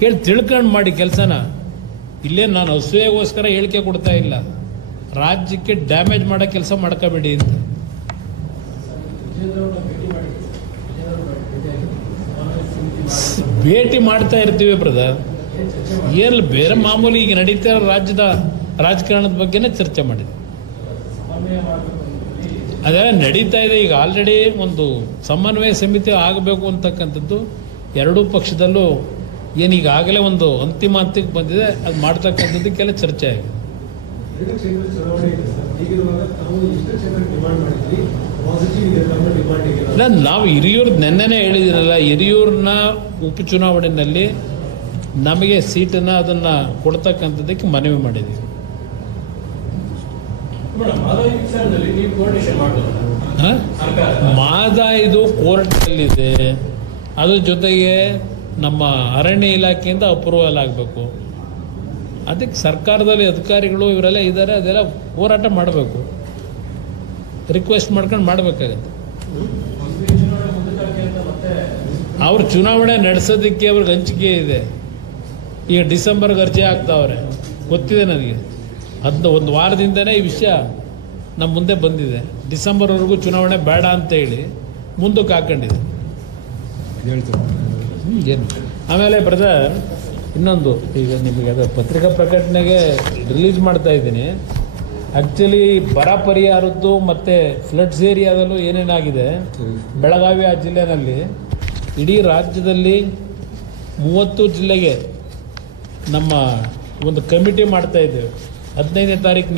ಕೇಳಿ ತಿಳ್ಕೊಂಡು ಮಾಡಿ ಕೆಲಸನ. ಇಲ್ಲೇ ನಾನು ಅಸೂಯೆಗೋಸ್ಕರ ಹೇಳಿಕೆ ಕೊಡ್ತಾ ಇಲ್ಲ, ರಾಜ್ಯಕ್ಕೆ ಡ್ಯಾಮೇಜ್ ಮಾಡೋ ಕೆಲಸ ಮಾಡ್ಕೋಬೇಡಿ ಅಂತ. ಭೇಟಿ ಮಾಡ್ತಾ ಇರ್ತೀವಿ ಬ್ರದರ್, ಏನು ಬೇರೆ ಮಾಮೂಲಿ ಈಗ ನಡೀತಾ ಇರೋ ರಾಜ್ಯದ ರಾಜಕಾರಣದ ಬಗ್ಗೆನೇ ಚರ್ಚೆ ಮಾಡಿದ್ವಿ. ಅದೆಲ್ಲ ನಡೀತಾ ಇದೆ. ಈಗ ಆಲ್ರೆಡಿ ಒಂದು ಸಮನ್ವಯ ಸಮಿತಿ ಆಗಬೇಕು ಅಂತಕ್ಕಂಥದ್ದು ಎರಡೂ ಪಕ್ಷದಲ್ಲೂ ಏನೀಗಾಗಲೇ ಒಂದು ಅಂತಿಮ ಹಂತಕ್ಕೆ ಬಂದಿದೆ. ಅದು ಮಾಡ್ತಕ್ಕಂಥದ್ದಕ್ಕೆಲ್ಲ ಚರ್ಚೆ ಆಗಿದೆ. ಇಲ್ಲ, ನಾವು ಹಿರಿಯೂರು ನೆನ್ನೆನೇ ಹೇಳಿದಿರಲ್ಲ, ಹಿರಿಯೂರಿನ ಉಪಚುನಾವಣೆಯಲ್ಲಿ ನಮಗೆ ಸೀಟನ್ನು ಅದನ್ನು ಕೊಡ್ತಕ್ಕಂಥದ್ದಕ್ಕೆ ಮನವಿ ಮಾಡಿದ್ದೀವಿ. ಮಾದಾಯಿದು ಕೋರ್ಟಲ್ಲಿದೆ, ಅದ್ರ ಜೊತೆಗೆ ನಮ್ಮ ಅರಣ್ಯ ಇಲಾಖೆಯಿಂದ ಅಪ್ರೂವಲ್ ಆಗಬೇಕು. ಅದಕ್ಕೆ ಸರ್ಕಾರದಲ್ಲಿ ಅಧಿಕಾರಿಗಳು ಇವರೆಲ್ಲ ಇದ್ದಾರೆ, ಅದೆಲ್ಲ ಹೋರಾಟ ಮಾಡಬೇಕು, ರಿಕ್ವೆಸ್ಟ್ ಮಾಡ್ಕೊಂಡು ಮಾಡಬೇಕಾಗತ್ತೆ. ಅವ್ರ ಚುನಾವಣೆ ನಡೆಸೋದಕ್ಕೆ ಅವ್ರಿಗೆ ಹಂಚಿಕೆ ಇದೆ. ಈಗ ಡಿಸೆಂಬರ್ಗೆ ಅರ್ಜಿ ಹಾಕ್ತಾವ್ರೆ, ಗೊತ್ತಿದೆ ನನಗೆ. ಒಂದು ವಾರದಿಂದನೇ ಈ ವಿಷಯ ನಮ್ಮ ಮುಂದೆ ಬಂದಿದೆ. ಡಿಸೆಂಬರ್ವರೆಗೂ ಚುನಾವಣೆ ಬೇಡ ಅಂತ ಹೇಳಿ ಮುಂದಕ್ಕೆ ಹಾಕೊಂಡಿದೆ. ಏನು ಆಮೇಲೆ ಬ್ರದರ್ ಇನ್ನೊಂದು, ಈಗ ನಿಮಗೆ ಅದು ಪತ್ರಿಕಾ ಪ್ರಕಟಣೆಗೆ ರಿಲೀಸ್ ಮಾಡ್ತಾ ಇದ್ದೀನಿ. ಆ್ಯಕ್ಚುಲಿ ಬರ ಪರಿಹಾರದ್ದು ಮತ್ತು ಫ್ಲಡ್ಸ್ ಏರಿಯಾದಲ್ಲೂ ಏನೇನಾಗಿದೆ, ಬೆಳಗಾವಿ ಆ ಜಿಲ್ಲೆನಲ್ಲಿ ಇಡೀ ರಾಜ್ಯದಲ್ಲಿ 30 ಜಿಲ್ಲೆಗೆ ನಮ್ಮ ಒಂದು ಕಮಿಟಿ ಮಾಡ್ತಾ ಇದ್ದೇವೆ. 15ನೇ ತಾರೀಕು